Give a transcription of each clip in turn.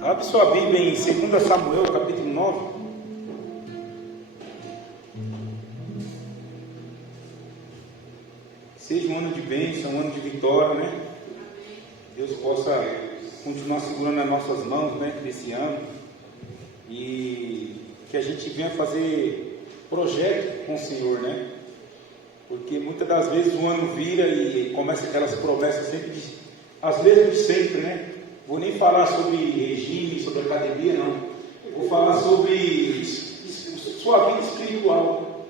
Abre sua Bíblia em 2 Samuel, capítulo 9. Seja um ano de bênção, um ano de vitória, né? Deus possa continuar segurando nas nossas mãos, né, nesse ano. E que a gente venha fazer projeto com o Senhor, né? Porque muitas das vezes o ano vira e começa aquelas promessas sempre as mesmas de sempre, né? Vou nem falar sobre regime, sobre academia, não. Vou falar sobre sua vida espiritual.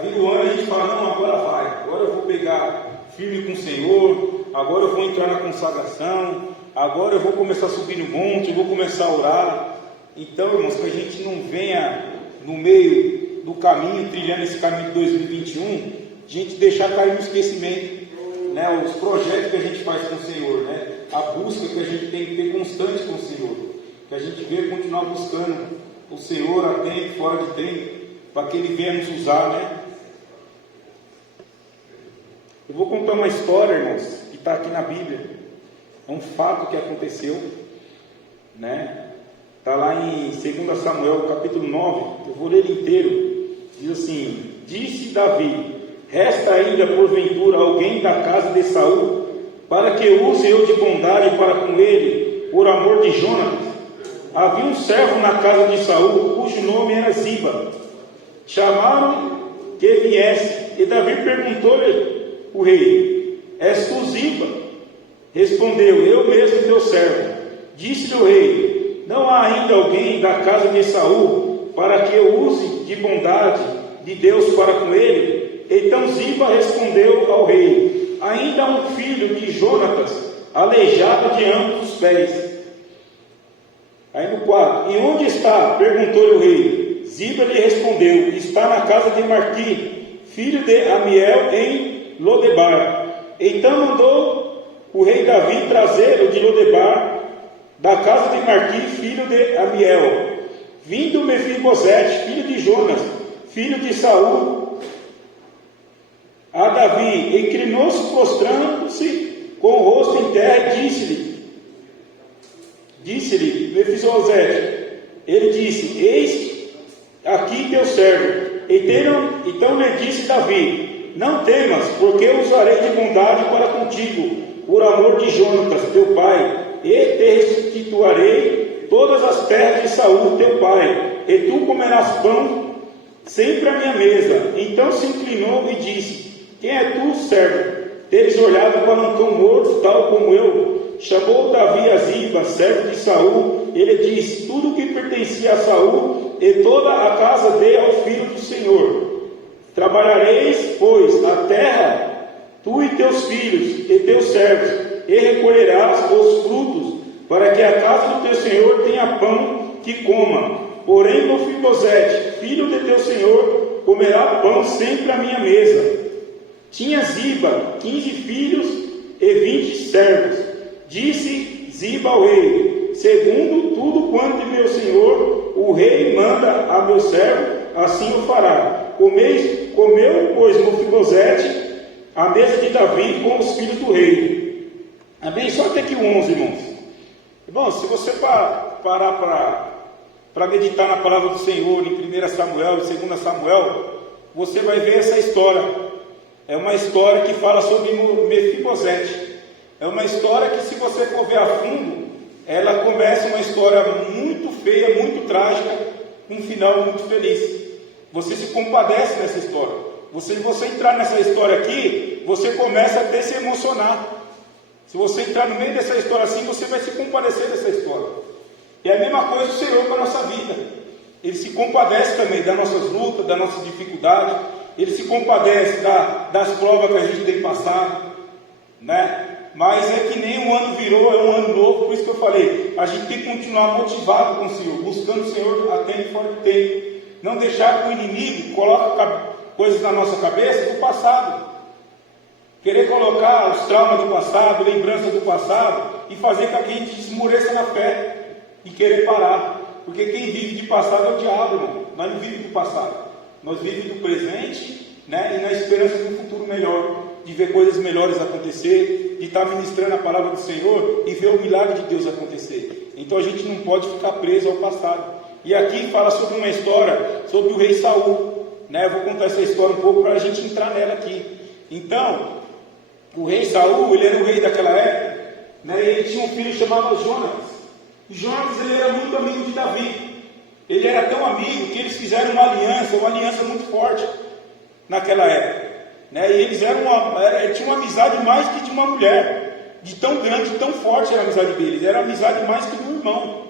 Vira o ano e a gente fala, não, agora vai. Agora eu vou pegar firme com o Senhor. Agora eu vou entrar na consagração. Agora eu vou começar a subir no monte, eu vou começar a orar. Então, irmãos, que a gente não venha no meio do caminho, trilhando esse caminho de 2021, a gente deixar cair no esquecimento, né, os projetos que a gente faz com o Senhor, né, a busca que a gente tem que ter constante com o Senhor, que a gente venha continuar buscando o Senhor a tempo, fora de tempo, para que Ele venha nos usar, né. Eu vou contar uma história, irmãos, que está aqui na Bíblia, é um fato que aconteceu, né, está lá em 2 Samuel, capítulo 9, eu vou ler ele inteiro, diz assim: disse Davi: resta ainda porventura alguém da casa de Saul, para que use eu de bondade para com ele, por amor de Jonatas? Havia um servo na casa de Saul, cujo nome era Ziba. Chamaram que viesse, e Davi perguntou-lhe o rei: és tu Ziba? Respondeu: eu mesmo teu servo. Disse-lhe o rei: não há ainda alguém da casa de Saul, para que eu use de bondade de Deus para com ele? Então Ziba respondeu ao rei: ainda há um filho de Jonatas, aleijado de ambos os pés. Aí no 4, e onde está? Perguntou-lhe o rei. Ziba lhe respondeu: está na casa de Marqui, filho de Amiel, em Lodebar. Então mandou o rei Davi trazê-lo de Lodebar, da casa de Marqui, filho de Amiel. Vindo Mefibosete, filho de Jonas, filho de Saul, a Davi, inclinou-se, prostrando-se com o rosto em terra, e disse-lhe Mefibosete, ele disse: eis aqui teu servo. Então lhe disse Davi: não temas, porque eu usarei de bondade para contigo, por amor de Jonatas teu pai, e te restituirei todas as terras de Saul teu pai, e tu comerás pão sempre à minha mesa. Então se inclinou e disse: quem é tu, servo? Teres olhado para um cão morto, tal como eu? Chamou Davi a Ziba, servo de Saul. Ele disse: tudo que pertencia a Saul e toda a casa dê ao filho do Senhor. Trabalhareis, pois, a terra, tu e teus filhos e teus servos, e recolherás os frutos, para que a casa do teu Senhor tenha pão que coma. Porém Mefibosete, filho de teu Senhor, comerá pão sempre à minha mesa. Tinha Ziba 15 filhos e 20 servos. Disse Ziba ao rei: segundo tudo quanto meu senhor, o rei, manda a meu servo, assim o fará. Comeu, pois, Mefibosete à mesa de Davi com os filhos do rei. Amém? Só até aqui o 11, irmãos. Irmãos, se você parar para meditar na palavra do Senhor em 1 Samuel e 2 Samuel, você vai ver essa história. É uma história que fala sobre Mefibosete. É uma história que, se você for ver a fundo, ela começa uma história muito feia, muito trágica, com um final muito feliz. Você se compadece nessa história. Se você entrar nessa história aqui, você começa a até se emocionar. Se você entrar no meio dessa história assim, você vai se compadecer dessa história. E é a mesma coisa o Senhor com a nossa vida. Ele se compadece também das nossas lutas, das nossas dificuldades. Ele se compadece das provas que a gente tem passado, né? Mas é que nem um ano virou, é um ano novo. Por isso que eu falei, a gente tem que continuar motivado com o Senhor, buscando o Senhor a tempo e fora de tempo. Não deixar que o inimigo coloque coisas na nossa cabeça do passado. Querer colocar os traumas do passado, lembranças do passado, e fazer com que a gente esmoreça na fé e querer parar. Porque quem vive de passado é o diabo, irmão. Nós não vivemos do passado. Nós vivemos do presente, né, e na esperança de um futuro melhor, de ver coisas melhores acontecer, de estar ministrando a palavra do Senhor e ver o milagre de Deus acontecer. Então Então a gente não pode ficar preso ao passado. E aqui fala sobre uma história sobre o rei Saul, né? Eu vou contar essa história um pouco para a gente entrar nela aqui. Então, o rei Saul, ele era o rei daquela época, né? E ele tinha um filho chamado Jonatas. E Jonatas, ele era muito amigo de Davi. Ele era tão amigo que eles fizeram uma aliança muito forte naquela época, né? E eles tinham uma amizade mais que de uma mulher, de tão grande, tão forte era a amizade deles. Era amizade mais que de um irmão,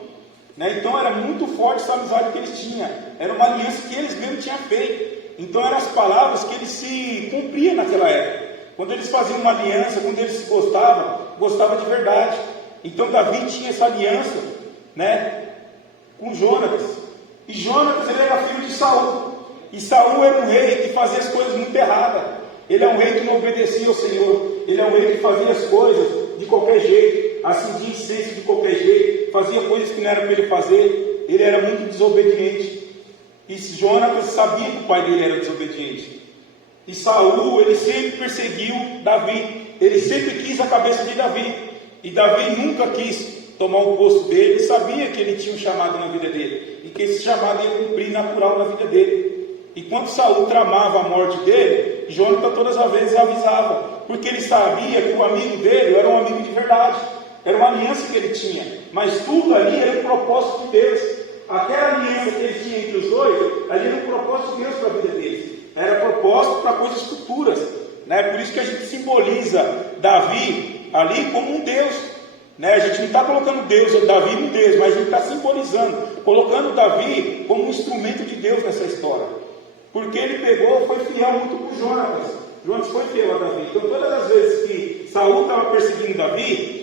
né? Então era muito forte essa amizade que eles tinham. Era uma aliança que eles mesmos tinham feito. Então eram as palavras que eles se cumpriam naquela época. Quando eles faziam uma aliança, quando eles se gostavam de verdade. Então Davi tinha essa aliança, né, com Jonatas. E Jonatas, ele era filho de Saul. E Saul era um rei que fazia as coisas muito erradas. Ele é um rei que não obedecia ao Senhor. Ele é um rei que fazia as coisas de qualquer jeito, acendia incenso de qualquer jeito, fazia coisas que não era para ele fazer. Ele era muito desobediente. E Jonatas sabia que o pai dele era desobediente. E Saul, ele sempre perseguiu Davi. Ele sempre quis a cabeça de Davi. E Davi nunca quis tomar o posto dele. Ele sabia que ele tinha um chamado na vida dele. E que esse chamado ia cumprir natural na vida dele. E quando Saul tramava a morte dele, Jonatas todas as vezes avisava. Porque ele sabia que o amigo dele era um amigo de verdade. Era uma aliança que ele tinha. Mas tudo ali era um propósito de Deus. Aquela aliança que ele tinha entre os dois, ali era um propósito de Deus para a vida deles. Era propósito para coisas futuras, né? Por isso que a gente simboliza Davi ali como um Deus, né? A gente não está colocando Davi no Deus, mas a gente está simbolizando, colocando Davi como um instrumento de Deus nessa história. Porque ele foi fiel muito com Jonatas. Jonatas foi fiel a Davi. Então todas as vezes que Saul estava perseguindo Davi,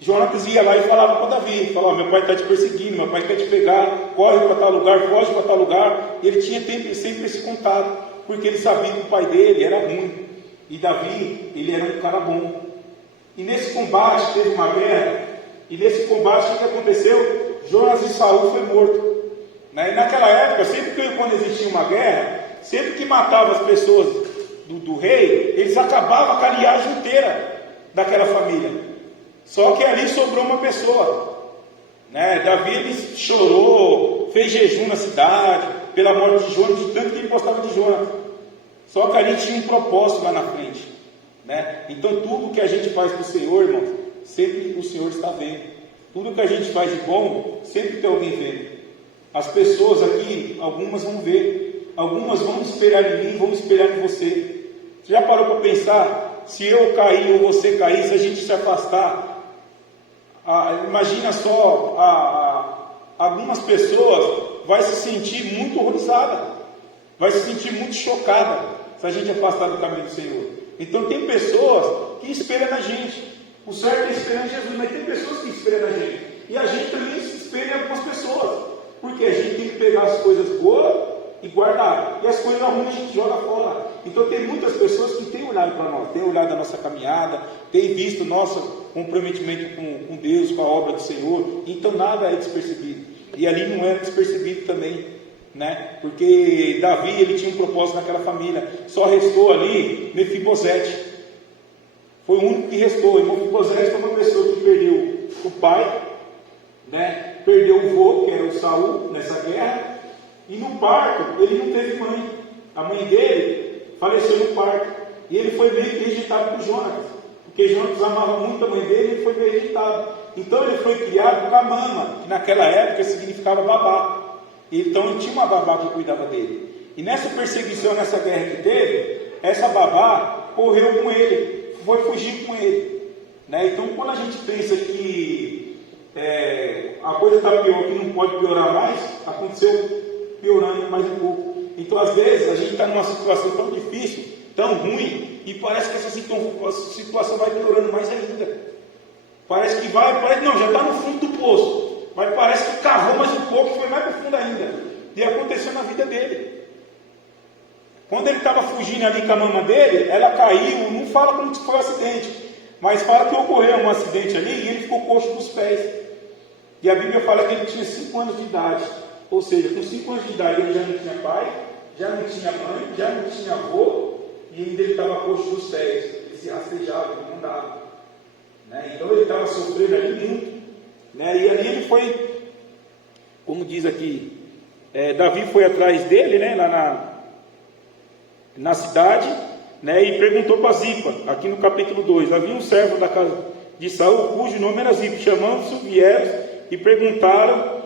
Jonatas ia lá e falava para Davi, falava: meu pai está te perseguindo, meu pai quer te pegar, corre para tal lugar, foge para tal lugar. E ele tinha sempre esse contato, porque ele sabia que o pai dele era ruim. E Davi, ele era um cara bom. E nesse combate, teve uma guerra, e nesse combate, o que aconteceu? Jonatas e Saul foi morto, né? E naquela época, quando existia uma guerra, sempre que matava as pessoas do rei, eles acabavam com a linhagem inteira daquela família. Só que ali sobrou uma pessoa, né? Davi, ele chorou, fez jejum na cidade pela morte de Jonatas, de tanto que ele gostava de Jonatas. Só que ali tinha um propósito lá na frente, né? Então tudo que a gente faz para o Senhor, irmãos, sempre o Senhor está vendo. Tudo que a gente faz de bom, sempre tem alguém vendo. As pessoas aqui, algumas vão ver, algumas vão espelhar em mim, vão espelhar em você. Você já parou para pensar? Se eu cair ou você cair, se a gente se afastar, imagina só, algumas pessoas vai se sentir muito horrorizada, vai se sentir muito chocada se a gente afastar do caminho do Senhor. Então tem pessoas que espelham na gente. O certo é espelhar em Jesus, mas tem pessoas que espelham na gente. E a gente também se espelha em algumas pessoas, porque a gente tem que pegar as coisas boas e guardar, e as coisas ruins a gente joga fora. Então tem muitas pessoas que têm olhado para nós, têm olhado a nossa caminhada, têm visto o nosso comprometimento com Deus, com a obra do Senhor. Então nada é despercebido, e ali não era despercebido também, né? Porque Davi, ele tinha um propósito naquela família. Só restou ali Mefibosete, foi o único que restou. E Mefibosete foi uma pessoa que perdeu o pai, né? Perdeu o vô, que era o Saul, nessa guerra. E no parto, ele não teve mãe. A mãe dele faleceu no parto. E ele foi meio que rejeitado por Jonatas, porque Jonatas amava muito a mãe dele e ele foi meio rejeitado. Então ele foi criado com a mama, que naquela época significava babá. Então ele tinha uma babá que cuidava dele. E nessa perseguição, nessa guerra que teve, essa babá correu com ele, foi fugir com ele, né? Então quando a gente pensa que a coisa está pior, que não pode piorar mais, aconteceu piorando mais um pouco. Então às vezes a gente está numa situação tão difícil, tão ruim, e parece que essa situação vai piorando mais ainda. Parece que não, já está no fundo do poço, mas parece que cavou mais um pouco e foi mais profundo ainda. E aconteceu na vida dele. Quando ele estava fugindo ali com a mama dele, ela caiu, não fala como foi o acidente, mas fala que ocorreu um acidente ali e ele ficou coxo dos pés. E a Bíblia fala que ele tinha 5 anos de idade. Ou seja, com 5 anos de idade ele já não tinha pai, já não tinha mãe, já não tinha avô, e ainda ele estava coxo dos pés. Ele se rastejava, ele não andava, né? Então ele estava sofrendo ali muito, né? E ali ele foi como diz aqui, Davi foi atrás dele, né, lá na cidade, né, e perguntou para Zipa, aqui no capítulo 2, havia um servo da casa de Saul, cujo nome era Zipa, chamando-se, vieram e perguntaram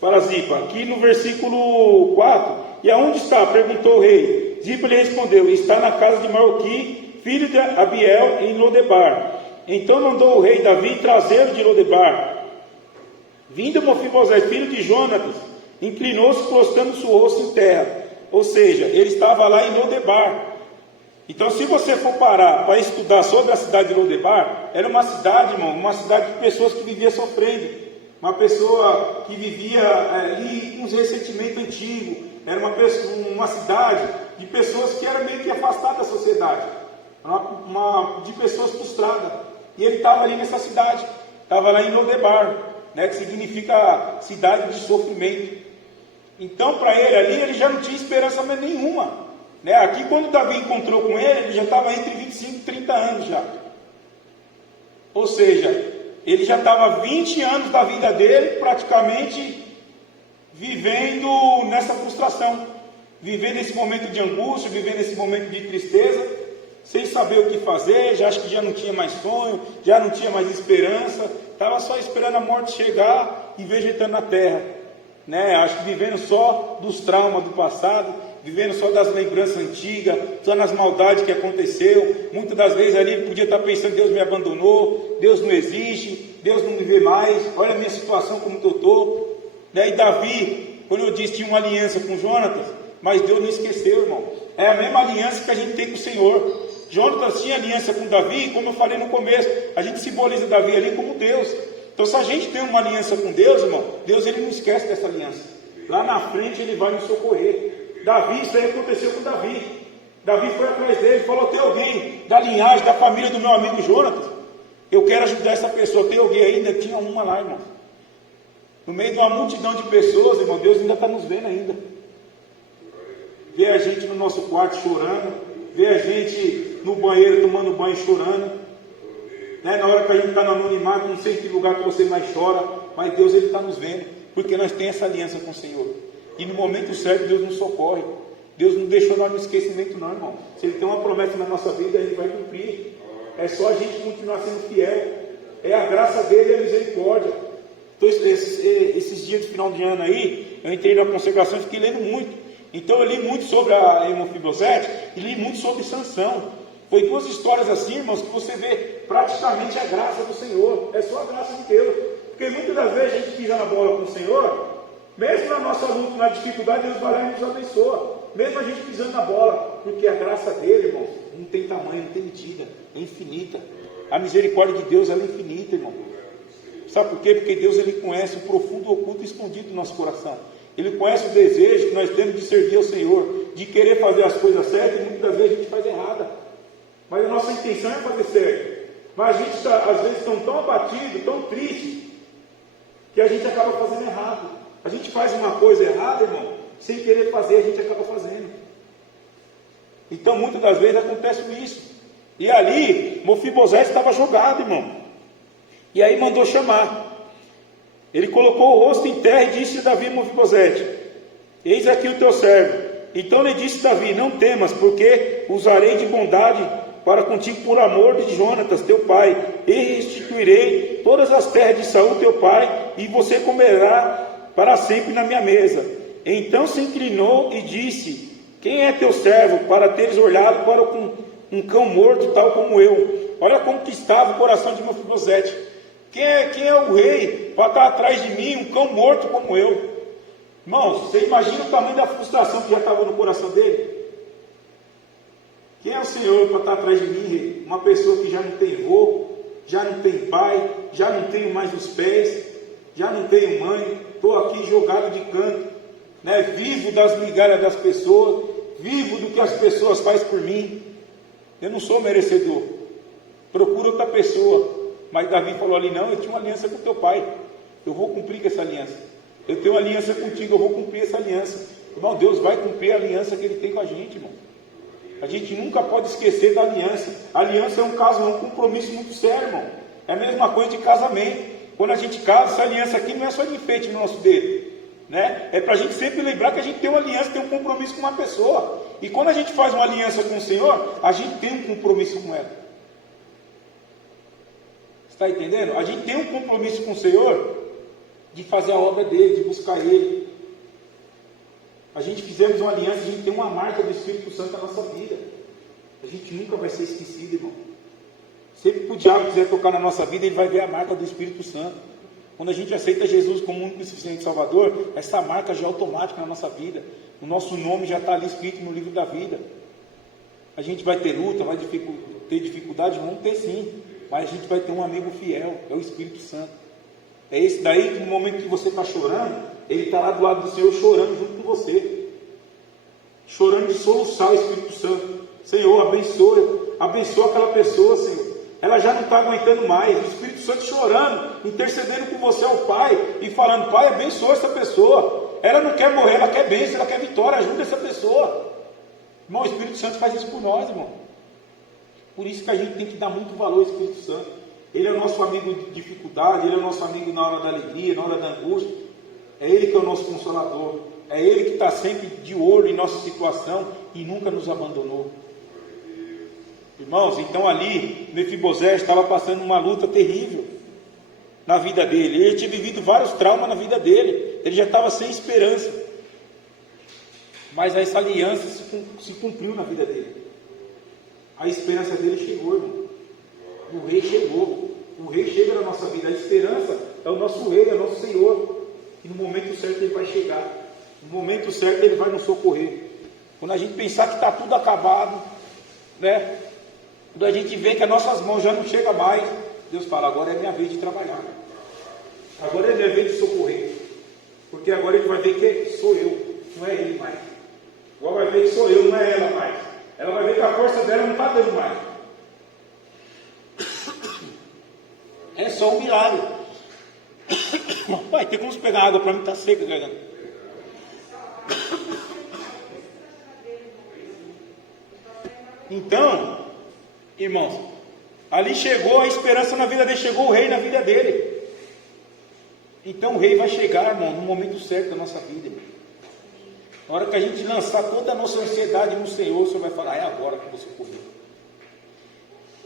para Zipa, aqui no versículo 4, e aonde está? Perguntou o rei. Zipa lhe respondeu, está na casa de Malqui, filho de Abiel, em Lodebar. Então mandou o rei Davi trazê-lo de Lodebar. Vindo Mefibosete, filho de Jonatas, inclinou-se, prostrando seu rosto em terra. Ou seja, ele estava lá em Lodebar. Então, se você for parar para estudar sobre a cidade de Lodebar, era uma cidade, irmão, uma cidade de pessoas que viviam sofrendo. Uma pessoa que vivia ali com um ressentimento antigo. Era uma cidade de pessoas que eram meio que afastadas da sociedade. De pessoas frustradas. E ele estava ali nessa cidade. Estava lá em Lodebar, né, que significa cidade de sofrimento. Então, para ele ali, ele já não tinha esperança mais nenhuma. Né? Aqui, quando Davi encontrou com ele já estava entre 25 e 30 anos já. Ou seja, ele já estava 20 anos da vida dele praticamente vivendo nessa frustração, vivendo esse momento de angústia, vivendo esse momento de tristeza, sem saber o que fazer, já acho que já não tinha mais sonho, já não tinha mais esperança, estava só esperando a morte chegar e vegetando na terra, né? Acho que vivendo só dos traumas do passado, vivendo só das lembranças antigas, só nas maldades que aconteceu. Muitas das vezes ali ele podia estar pensando, Deus me abandonou, Deus não existe, Deus não me vê mais, olha a minha situação como eu estou. E Davi, quando eu disse, tinha uma aliança com Jonatas, mas Deus não esqueceu, irmão. É a mesma aliança que a gente tem com o Senhor. Jonatas tinha aliança com Davi, como eu falei no começo, a gente simboliza Davi ali como Deus. Então, se a gente tem uma aliança com Deus, irmão, Deus ele não esquece dessa aliança. Lá na frente ele vai nos socorrer. Davi, isso aí aconteceu com Davi. Davi foi atrás dele, falou, tem alguém da linhagem, da família do meu amigo Jonatas? Eu quero ajudar essa pessoa. Tem alguém ainda? Tinha uma lá, irmão. No meio de uma multidão de pessoas, irmão, Deus ainda está nos vendo ainda. Vê a gente no nosso quarto chorando, vê a gente no banheiro tomando banho chorando, né? Na hora que a gente está no anonimato, não sei que lugar que você mais chora, mas Deus ele está nos vendo, porque nós temos essa aliança com o Senhor. E no momento certo Deus nos socorre. Deus não deixou nós no esquecimento não, irmão. Se Ele tem uma promessa na nossa vida, Ele vai cumprir. É só a gente continuar sendo fiel. É a graça dEle e a misericórdia. Então esses dias de final de ano aí, eu entrei na consagração e fiquei lendo muito. Então eu li muito sobre a Mefibosete e li muito sobre Sansão. Foi duas histórias assim, irmãos, que você vê praticamente a graça do Senhor. É só a graça de Deus. Porque muitas das vezes a gente pisa na bola com o Senhor, mesmo na nossa luta, na dificuldade, Deus vai lá e nos abençoa. Mesmo a gente pisando na bola, porque a graça dele, irmão, não tem tamanho, não tem medida, é infinita. A misericórdia de Deus ela é infinita, irmão. Sabe por quê? Porque Deus ele conhece o profundo, oculto e escondido do nosso coração. Ele conhece o desejo que nós temos de servir ao Senhor, de querer fazer as coisas certas, e muitas das vezes a gente faz errada. Mas a nossa intenção é fazer certo. Mas a gente está, às vezes, tão abatido, tão triste, que a gente acaba fazendo errado. A gente faz uma coisa errada, irmão, sem querer fazer, a gente acaba fazendo. Então, muitas das vezes acontece isso. E ali, Mefibosete estava jogado, irmão. E aí mandou chamar. Ele colocou o rosto em terra e disse a Davi a Mefibosete: eis aqui o teu servo. Então lhe disse Davi: não temas, porque usarei de bondade para contigo por amor de Jonatas, teu pai, e restituirei todas as terras de Saul, teu pai, e você comerá para sempre na minha mesa. Então se inclinou e disse: quem é teu servo para teres olhado para um cão morto tal como eu? Olha como que estava o coração de Mefibosete. Quem é o rei para estar atrás de mim, um cão morto como eu? Irmãos, você imagina o tamanho da frustração que já estava no coração dele? Quem é o Senhor para estar atrás de mim, rei? Uma pessoa que já não tem avô, já não tem pai, já não tenho mais os pés, já não tenho mãe, estou aqui jogado de canto, né? Vivo das migalhas das pessoas, vivo do que as pessoas fazem por mim. Eu não sou merecedor. Procura outra pessoa. Mas Davi falou ali: não, eu tinha uma aliança com teu pai, eu vou cumprir com essa aliança. Eu tenho uma aliança contigo, eu vou cumprir essa aliança. Irmão, Deus vai cumprir a aliança que Ele tem com a gente, irmão. A gente nunca pode esquecer da aliança. A aliança é um compromisso muito sério, irmão. É a mesma coisa de casamento. Quando a gente casa, essa aliança aqui não é só de enfeite no nosso dedo. né? É para a gente sempre lembrar que a gente tem uma aliança, tem um compromisso com uma pessoa. E quando a gente faz uma aliança com o Senhor, a gente tem um compromisso com ela. Está entendendo? A gente tem um compromisso com o Senhor de fazer a obra dele, de buscar ele. A gente fizemos uma aliança, a gente tem uma marca do Espírito Santo na nossa vida. A gente nunca vai ser esquecido, irmão. Sempre que o diabo quiser tocar na nossa vida, ele vai ver a marca do Espírito Santo. Quando a gente aceita Jesus como único e suficiente Salvador, essa marca já é automática na nossa vida. O nosso nome já está ali escrito no livro da vida. A gente vai ter luta, vai ter dificuldade, vamos ter sim. Mas a gente vai ter um amigo fiel, é o Espírito Santo. É esse daí que no momento que você está chorando, ele está lá do lado do Senhor chorando junto com você. Chorando de soluçar o Espírito Santo. Senhor, abençoa aquela pessoa, Senhor. Ela já não está aguentando mais. O Espírito Santo chorando, intercedendo com você ao Pai e falando: Pai, abençoa essa pessoa. Ela não quer morrer, ela quer bênção, ela quer vitória. Ajuda essa pessoa. Irmão, o Espírito Santo faz isso por nós, irmão. Por isso que a gente tem que dar muito valor ao Espírito Santo. Ele é o nosso amigo de dificuldade, ele é o nosso amigo na hora da alegria, na hora da angústia. É ele que é o nosso consolador. É ele que está sempre de olho em nossa situação e nunca nos abandonou. Irmãos, então ali, Mefibosete estava passando uma luta terrível na vida dele. Ele tinha vivido vários traumas na vida dele. Ele já estava sem esperança. Mas essa aliança se cumpriu na vida dele. A esperança dele chegou, irmão. O rei chegou. O rei chega na nossa vida. A esperança é o nosso rei, é o nosso Senhor. E no momento certo ele vai chegar. No momento certo ele vai nos socorrer. Quando a gente pensar que está tudo acabado, né? Quando a gente vê que as nossas mãos já não chegam mais, Deus fala: agora é minha vez de trabalhar. Agora é minha vez de socorrer. Porque agora ele vai ver que sou eu, não é ele mais. Agora vai ver que sou eu, não é ela mais. Ela vai ver que a força dela não está dando mais. É só um milagre. Pai, tem como pegar água para mim, está seca, garganta. Então, irmãos, ali chegou a esperança na vida dele, chegou o rei na vida dele. Então o rei vai chegar, irmão, no momento certo da nossa vida, irmão. Na hora que a gente lançar toda a nossa ansiedade no Senhor, o Senhor vai falar: é agora que você correu.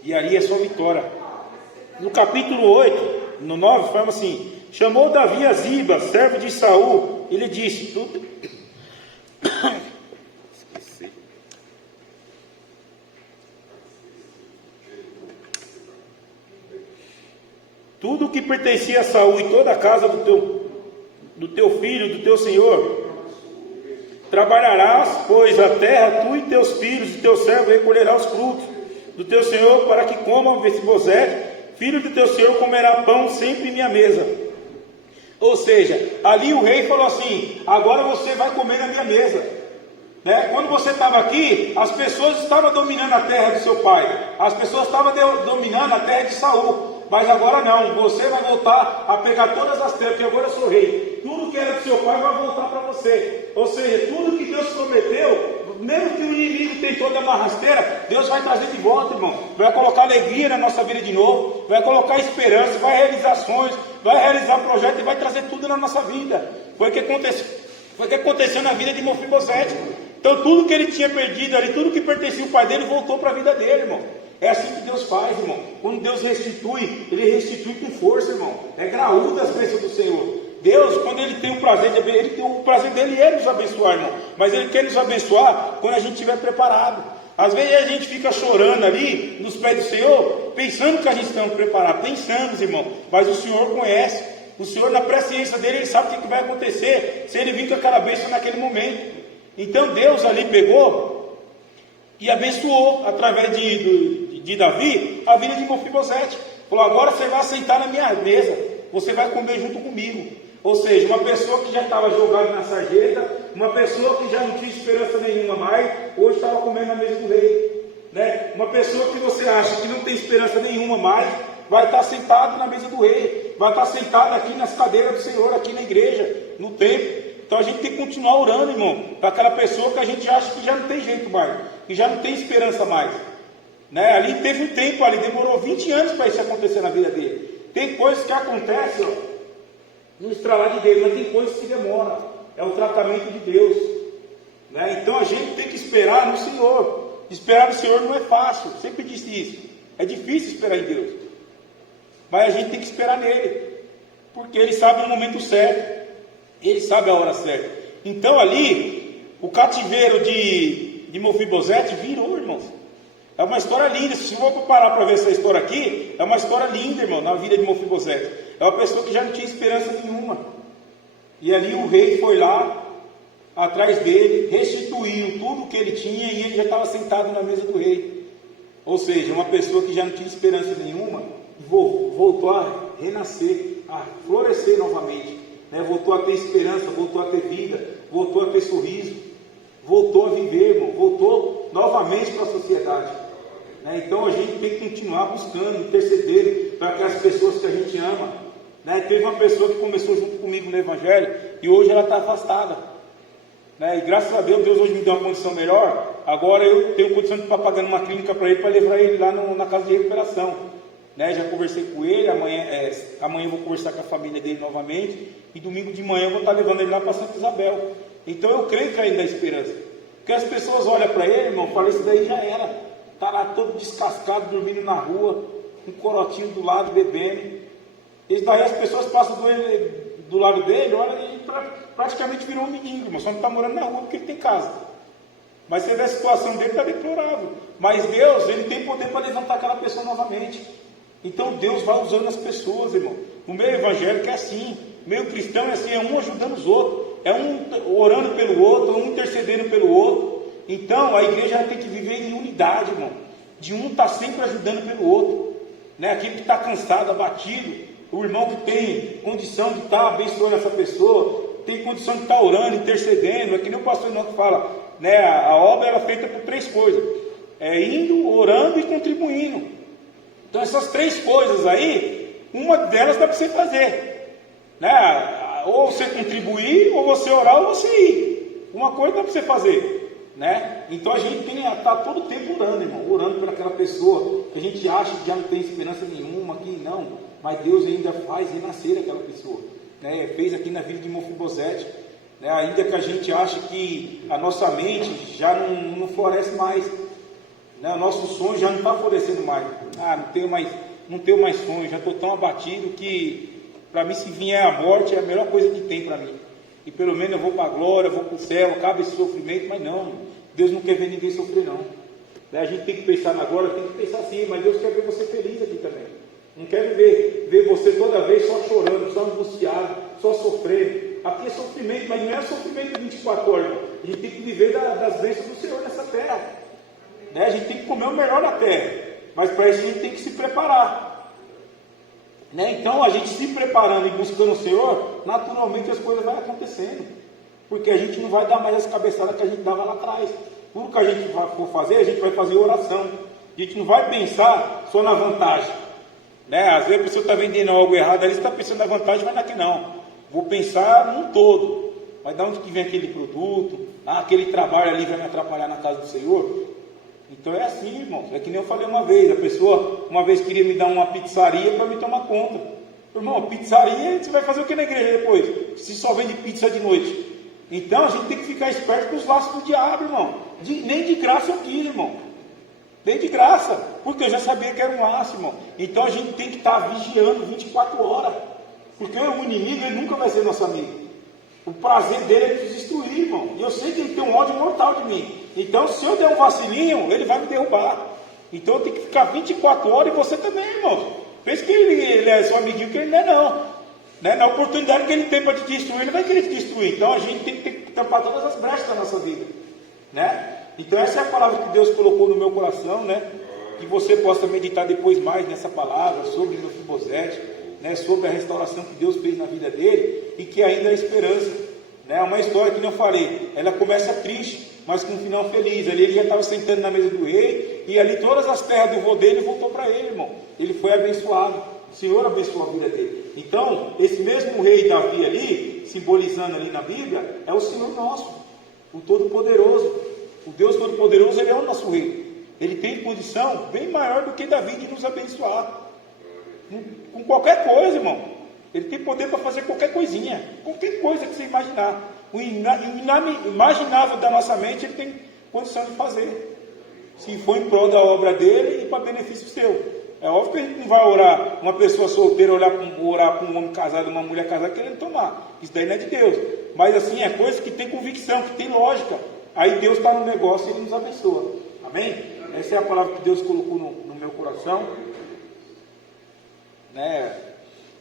E ali é sua vitória. No capítulo 8, no 9, fala assim: chamou Davi a Ziba, servo de Saul, e lhe disse: tudo que pertencia a Saul e toda a casa do teu filho, do teu senhor, trabalharás, pois a terra, tu e teus filhos e teu servo recolherá os frutos do teu senhor, para que coma. Mefibosete, filho do teu senhor, comerá pão sempre em minha mesa. Ou seja, ali o rei falou assim: agora você vai comer na minha mesa, né? Quando você estava aqui, as pessoas estavam dominando a terra do seu pai, as pessoas estavam dominando a terra de Saul. Mas agora não, você vai voltar a pegar todas as terras, porque agora eu sou rei. Tudo que era do seu pai vai voltar para você. Ou seja, tudo que Deus prometeu, mesmo que o inimigo tentou dar uma rasteira, Deus vai trazer de volta, irmão. Vai colocar alegria na nossa vida de novo, vai colocar esperança, vai realizar sonhos, vai realizar projetos e vai trazer tudo na nossa vida. Foi o que aconteceu na vida de Mefibosete. Então tudo que ele tinha perdido ali, tudo que pertencia ao pai dele, voltou para a vida dele, irmão. É assim que Deus faz, irmão. Quando Deus restitui, Ele restitui com força, irmão. É graúdo as bênçãos do Senhor. Deus, quando Ele tem o prazer dele é nos abençoar, irmão. Mas Ele quer nos abençoar quando a gente estiver preparado. Às vezes a gente fica chorando ali nos pés do Senhor, pensando que a gente está preparado. Pensamos, irmão. Mas o Senhor conhece. O Senhor, na presciência dele, Ele sabe o que vai acontecer se Ele vir com aquela bênção naquele momento. Então Deus ali pegou e abençoou através de Davi a vida de Mefibosete. Falou: agora você vai sentar na minha mesa, você vai comer junto comigo. Ou seja, uma pessoa que já estava jogada na sarjeta, uma pessoa que já não tinha esperança nenhuma mais, hoje estava comendo na mesa do rei, né? Uma pessoa que você acha que não tem esperança nenhuma mais, vai estar sentado na mesa do rei, vai estar sentado aqui nas cadeiras do Senhor, aqui na igreja, no templo. Então a gente tem que continuar orando, irmão, para aquela pessoa que a gente acha que já não tem jeito mais, que já não tem esperança mais, né? Ali teve um tempo, ali demorou 20 anos para isso acontecer na vida dele. Tem coisas que acontecem, ó, no estralar de dedo, mas tem coisas que demoram. é o tratamento de Deus, né? Então a gente tem que esperar no Senhor. Esperar no Senhor não é fácil, sempre disse isso. É difícil esperar em Deus, mas a gente tem que esperar nele, porque ele sabe o momento certo, ele sabe a hora certa. Então ali, o cativeiro de Mefibosete virou, irmãos. É uma história linda. Se você for parar para ver essa história aqui, é uma história linda, irmão, na vida de Mefibosete. É uma pessoa que já não tinha esperança nenhuma. E ali o rei foi lá, atrás dele, restituiu tudo o que ele tinha e ele já estava sentado na mesa do rei. Ou seja, uma pessoa que já não tinha esperança nenhuma, voltou a renascer, a florescer novamente, né? Voltou a ter esperança, voltou a ter vida, voltou a ter sorriso, voltou a viver, irmão, voltou novamente para a sociedade, né? Então a gente tem que continuar buscando, interceder para aquelas pessoas que a gente ama, né? Teve uma pessoa que começou junto comigo no Evangelho e hoje ela está afastada, né? E graças a Deus, Deus hoje me deu uma condição melhor. Agora eu tenho condição de estar pagando uma clínica para ele, para levar ele lá na casa de recuperação, né? Já conversei com ele. Amanhã eu vou conversar com a família dele novamente, e domingo de manhã eu vou estar levando ele lá para Santa Isabel. Então eu creio que ainda há esperança, porque as pessoas olham para ele, irmão, falam, isso daí já era, está lá todo descascado, dormindo na rua, com um corotinho do lado, bebendo. Isso daí as pessoas passam do lado dele, olha, ele praticamente virou um mendigo, irmão, só não está morando na rua porque ele tem casa. Mas você vê a situação dele, está deplorável. Mas Deus, ele tem poder para levantar aquela pessoa novamente. Então Deus vai usando as pessoas, irmão. O meio evangélico é assim, o meio cristão é assim, é um ajudando os outros, é um orando pelo outro, um intercedendo pelo outro. Então a igreja tem que viver em unidade, irmão. De um estar sempre ajudando pelo outro, né? Aquele que está cansado, abatido, o irmão que tem condição de estar abençoando essa pessoa, tem condição de estar orando, intercedendo. É que nem o pastor Inoc fala, né? A obra era feita por 3 coisas: indo, orando e contribuindo. Então essas 3 coisas aí, uma delas dá para você fazer, né? Ou você contribuir, ou você orar, ou você ir. Uma coisa dá para você fazer, né? Então a gente tem que estar todo o tempo orando, irmão, orando por aquela pessoa que a gente acha que já não tem esperança nenhuma, que não, mas Deus ainda faz renascer aquela pessoa, né? Fez aqui na vida de Mefibosete, né? Ainda que a gente ache que a nossa mente já não floresce mais, né? O nosso sonho já não está florescendo mais. Não tenho mais sonho, já estou tão abatido que para mim, se vier a morte, é a melhor coisa que tem para mim. E pelo menos eu vou para a glória, vou para o céu, acaba esse sofrimento. Mas não, Deus não quer ver ninguém sofrer, não. A gente tem que pensar na glória, tem que pensar assim, mas Deus quer ver você feliz aqui também. Não quer ver você toda vez só chorando, só angustiado, só sofrendo. Aqui é sofrimento, mas não é sofrimento de 24 horas. A gente tem que viver das bênçãos do Senhor nessa terra, né? A gente tem que comer o melhor na terra, mas para isso a gente tem que se preparar, né? Então a gente se preparando e buscando o Senhor, naturalmente as coisas vão acontecendo, porque a gente não vai dar mais as cabeçadas que a gente dava lá atrás. Tudo que a gente for fazer, a gente vai fazer oração. A gente não vai pensar só na vantagem, né? Às vezes a pessoa está vendendo algo errado ali, você está pensando na vantagem, mas daqui não. Vou pensar num todo. Mas de onde que vem aquele produto? Aquele trabalho ali vai me atrapalhar na casa do Senhor? Então é assim, irmãos. É que nem eu falei uma vez. A pessoa uma vez queria me dar uma pizzaria para me tomar conta. Irmão, pizzaria, você vai fazer o que na igreja depois? Se só vende pizza de noite. Então a gente tem que ficar esperto com os laços do diabo, irmão. Nem de graça eu quis, irmão. Nem de graça. Porque eu já sabia que era um laço, irmão. Então a gente tem que estar vigiando 24 horas. Porque o inimigo, ele nunca vai ser nosso amigo. O prazer dele é nos destruir, irmão. E eu sei que ele tem um ódio mortal de mim. Então, se eu der um vacilinho, ele vai me derrubar. Então, eu tenho que ficar 24 horas e você também, irmão. Pensa que ele é seu amiguinho, que ele não é, não. Né? Na oportunidade que ele tem para te destruir, ele vai querer te destruir. Então, a gente tem que tampar todas as brechas da nossa vida, né? Então, essa é a palavra que Deus colocou no meu coração, né? Que você possa meditar depois mais nessa palavra sobre Mefibosete, né, sobre a restauração que Deus fez na vida dele e que ainda há esperança, né? Uma história que não falei, ela começa triste, mas com um final feliz. Ali ele já estava sentando na mesa do rei e ali todas as terras do vô dele voltou para ele, irmão. Ele foi abençoado, o Senhor abençoou a vida dele. Então, esse mesmo rei Davi ali, simbolizando ali na Bíblia, é o Senhor nosso, o Todo-Poderoso. O Deus Todo-Poderoso, ele é o nosso rei. Ele tem condição bem maior do que Davi de nos abençoar com qualquer coisa, irmão. Ele tem poder para fazer qualquer coisinha, qualquer coisa que você imaginar. O inimaginável da nossa mente, ele tem condição de fazer. Se for em prol da obra dele e para benefício seu. É óbvio que a gente não vai orar, uma pessoa solteira orar para um homem casado, uma mulher casada, querendo tomar. Isso daí não é de Deus. Mas assim, é coisa que tem convicção, que tem lógica. Aí Deus está no negócio e Ele nos abençoa. Amém? Essa é a palavra que Deus colocou no meu coração. Né?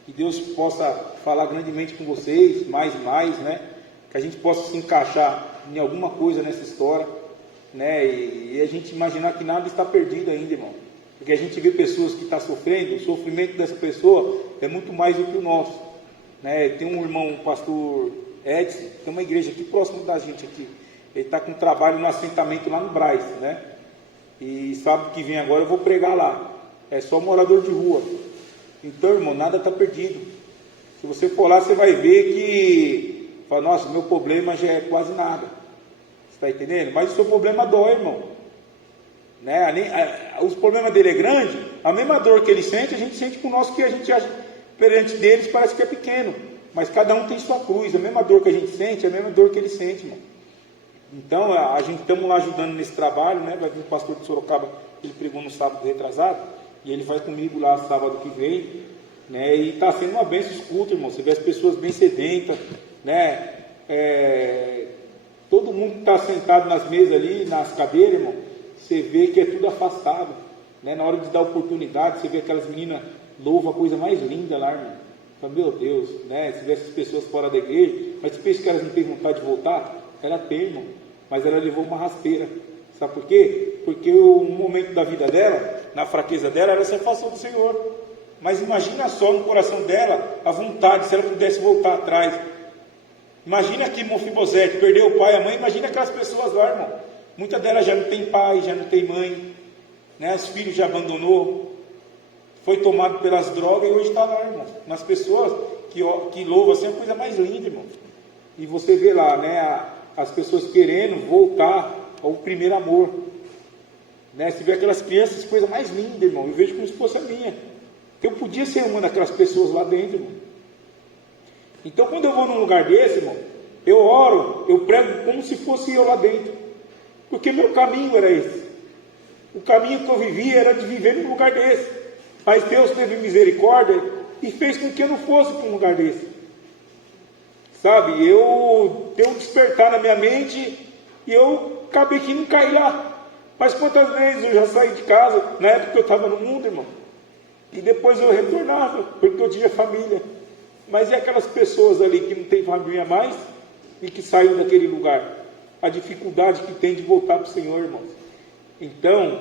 Que Deus possa falar grandemente com vocês, mais e mais, né? Que a gente possa se encaixar em alguma coisa nessa história, né? E a gente imaginar que nada está perdido ainda, irmão. Porque a gente vê pessoas que estão sofrendo, o sofrimento dessa pessoa é muito mais do que o nosso, né? Tem um irmão, o pastor Edson, tem uma igreja aqui próximo da gente aqui. Ele está com trabalho no assentamento lá no Brás, né? E sábado que vem agora eu vou pregar lá. É só morador de rua. Então, irmão, nada está perdido. Se você for lá, você vai ver que fala, nossa, meu problema já é quase nada. Você está entendendo? Mas o seu problema dói, irmão. Né? Os problemas dele é grande, a mesma dor que ele sente, a gente sente com o nosso, que a gente acha perante deles parece que é pequeno. Mas cada um tem sua cruz. A mesma dor que a gente sente, é a mesma dor que ele sente, irmão. Então, a gente estamos lá ajudando nesse trabalho, né? Vai vir o pastor de Sorocaba, ele pregou no sábado retrasado, e ele vai comigo lá sábado que vem, né? E está sendo uma bênção esse culto, irmão. Você vê as pessoas bem sedentas, né? Todo mundo que está sentado nas mesas ali, nas cadeiras, irmão, você vê que é tudo afastado, né? Na hora de dar oportunidade, você vê aquelas meninas louvam a coisa mais linda lá, irmão. Fala, meu Deus, né? Você vê essas pessoas fora da igreja, mas você pensa que elas não têm vontade de voltar? Ela tem, irmão, mas ela levou uma rasteira. Sabe por quê? Porque o momento da vida dela, na fraqueza dela, ela se afastou do Senhor. Mas imagina só no coração dela a vontade, se ela pudesse voltar atrás. Imagina aqui Mefibosete, perdeu o pai e a mãe, imagina aquelas pessoas lá, irmão. Muitas delas já não tem pai, já não tem mãe, né? Os filhos já abandonou, foi tomado pelas drogas e hoje está lá, irmão. Nas pessoas que louvam assim, é a coisa mais linda, irmão. E você vê lá, né, as pessoas querendo voltar ao primeiro amor, né? Você vê aquelas crianças, coisa mais linda, irmão. Eu vejo como se fosse a minha. Eu podia ser uma daquelas pessoas lá dentro, irmão. Então, quando eu vou num lugar desse, irmão, eu oro, eu prego como se fosse eu lá dentro, porque meu caminho era esse. O caminho que eu vivia era de viver num lugar desse. Mas Deus teve misericórdia e fez com que eu não fosse para um lugar desse. Sabe, eu tenho um despertar na minha mente e eu acabei que não caí lá. Mas quantas vezes eu já saí de casa, na época que eu estava no mundo, irmão, e depois eu retornava, porque eu tinha família. Mas e aquelas pessoas ali que não tem família mais e que saíram daquele lugar? A dificuldade que tem de voltar para o Senhor, irmãos. Então,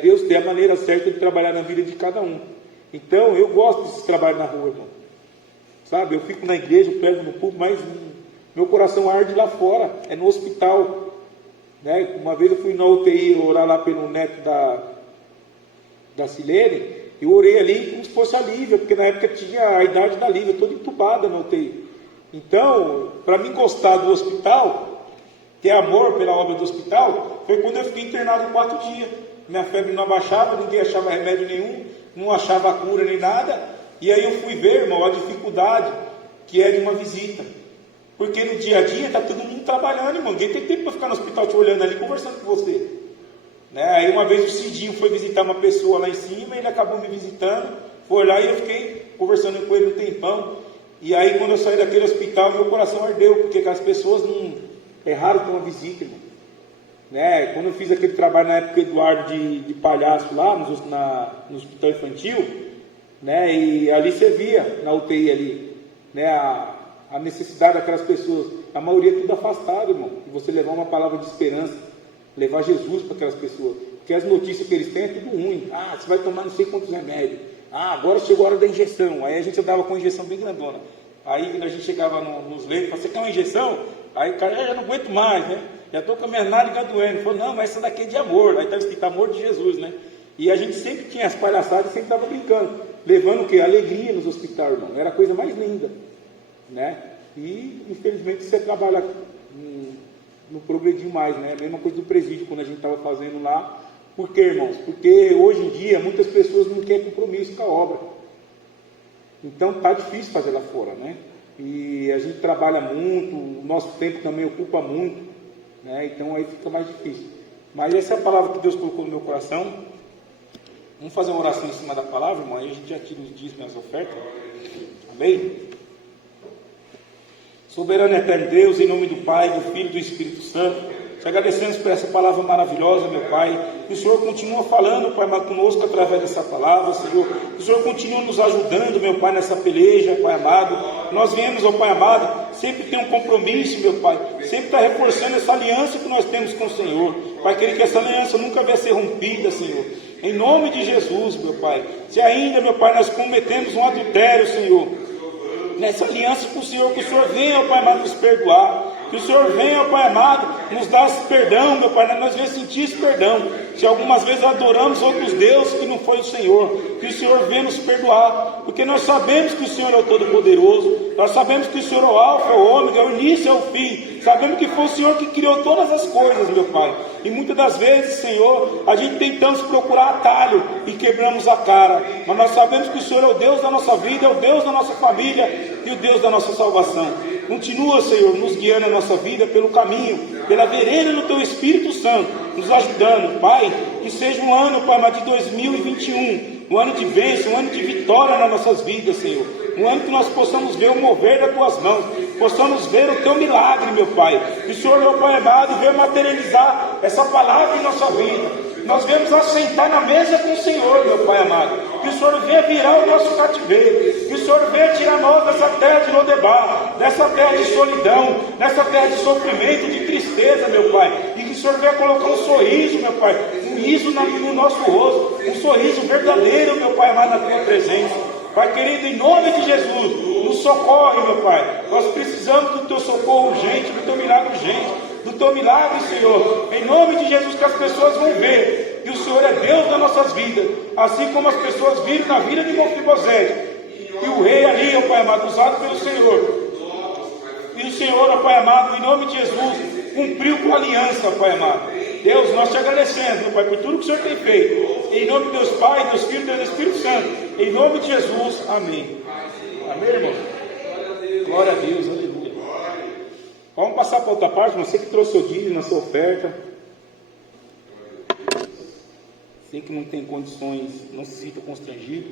Deus tem a maneira certa de trabalhar na vida de cada um. Então, eu gosto desse trabalho na rua, irmão. Sabe, eu fico na igreja, eu prego no público, mas meu coração arde lá fora, é no hospital. Né? Uma vez eu fui na UTI orar lá pelo neto da Silene, eu orei ali como se fosse a Lívia, porque na época tinha a idade da Lívia, toda entubada na UTI. Então, para mim gostar do hospital, ter amor pela obra do hospital, foi quando eu fiquei internado 4 dias. Minha febre não abaixava, ninguém achava remédio nenhum, não achava cura nem nada. E aí eu fui ver, irmão, a dificuldade que é de uma visita. Porque no dia a dia está todo mundo trabalhando, irmão. Ninguém tem tempo para ficar no hospital te olhando ali, conversando com você. Né? Aí uma vez o Cidinho foi visitar uma pessoa lá em cima, ele acabou me visitando, foi lá e eu fiquei conversando com ele um tempão. E aí quando eu saí daquele hospital, meu coração ardeu, porque as pessoas não erraram com a visita, irmão. Né? Quando eu fiz aquele trabalho na época Eduardo de palhaço lá, no hospital infantil, né? E ali você via, na UTI ali, né? A necessidade daquelas pessoas, a maioria tudo afastado, irmão. E você levar uma palavra de esperança, levar Jesus para aquelas pessoas, porque as notícias que eles têm é tudo ruim. Ah, você vai tomar não sei quantos remédios. Ah, agora chegou a hora da injeção. Aí a gente andava com uma injeção bem grandona. Aí a gente chegava nos leitos, falava, você quer uma injeção? Aí o cara, já não aguento mais, né? Já estou com a minha nádega doendo. Falou, não, mas essa daqui é de amor. Aí estava escrito amor de Jesus, né? E a gente sempre tinha as palhaçadas e sempre estava brincando, levando o quê? Alegria nos hospitais, irmão. Era a coisa mais linda, né? E infelizmente você trabalha não progrediu mais, né? A mesma coisa do presídio, quando a gente estava fazendo lá. Por quê, irmãos? Porque hoje em dia muitas pessoas não querem compromisso com a obra. Então está difícil fazer lá fora, né? E a gente trabalha muito, o nosso tempo também ocupa muito, né? Então aí fica mais difícil. Mas essa é a palavra que Deus colocou no meu coração. Vamos fazer uma oração em cima da palavra, irmão, aí a gente já tira os dízimos e as ofertas. Amém? Soberano e eterno Deus, em nome do Pai, do Filho e do Espírito Santo, te agradecemos por essa palavra maravilhosa, meu Pai. Que o Senhor continua falando, Pai, conosco através dessa palavra, Senhor. Que o Senhor continua nos ajudando, meu Pai, nessa peleja, Pai amado. Nós viemos, ó Pai amado, sempre tem um compromisso, meu Pai. Sempre está reforçando essa aliança que nós temos com o Senhor. Pai, querer que essa aliança nunca vai ser rompida, Senhor. Em nome de Jesus, meu Pai. Se ainda, meu Pai, nós cometemos um adultério, Senhor, nessa aliança com o Senhor, que o Senhor venha, ó Pai amado, nos perdoar. Que o Senhor venha, ó Pai amado, nos dar esse perdão, meu Pai, nós venhamos sentir esse perdão. Se algumas vezes adoramos outros deuses que não foi o Senhor, que o Senhor venha nos perdoar, porque nós sabemos que o Senhor é o Todo-Poderoso, nós sabemos que o Senhor é o Alfa, é o Ômega, é o início, é o fim, sabemos que foi o Senhor que criou todas as coisas, meu Pai, e muitas das vezes, Senhor, a gente tentamos procurar atalho e quebramos a cara, mas nós sabemos que o Senhor é o Deus da nossa vida, é o Deus da nossa família e o Deus da nossa salvação. Continua, Senhor, nos guiando a nossa vida pelo caminho, pela vereda do Teu Espírito Santo, nos ajudando, Pai, que seja um ano, Pai, de 2021, um ano de bênção, um ano de vitória nas nossas vidas, Senhor, um ano que nós possamos ver o mover das Tuas mãos, possamos ver o Teu milagre, meu Pai, que o Senhor, meu Pai amado, venha materializar essa palavra em nossa vida. Nós viemos assentar na mesa com o Senhor, meu Pai amado. Que o Senhor venha virar o nosso cativeiro. Que o Senhor venha tirar nós dessa terra de Lodebar, dessa terra de solidão, dessa terra de sofrimento, de tristeza, meu Pai. E que o Senhor venha colocar um sorriso, meu Pai, um riso no nosso rosto, um sorriso verdadeiro, meu Pai amado, na Tua presença. Pai querido, em nome de Jesus, nos socorre, meu Pai. Nós precisamos do Teu socorro urgente, do Teu milagre urgente, do Teu milagre, Senhor. Em nome de Jesus, que as pessoas vão ver que o Senhor é Deus das nossas vidas, assim como as pessoas viram na vida de Mefibosete, e o rei ali, ó Pai amado, usado pelo Senhor. E o Senhor, ó Pai amado, em nome de Jesus, cumpriu com a aliança, ó Pai amado. Deus, nós te agradecemos, meu Pai, por tudo que o Senhor tem feito. Em nome de Deus Pai, Deus Filho e do Espírito Santo. Em nome de Jesus. Amém. Amém, irmão? Glória a Deus, aleluia. Vamos passar para outra parte, você que trouxe o dízimo na sua oferta. Sei que não tem condições, não se sinta constrangido.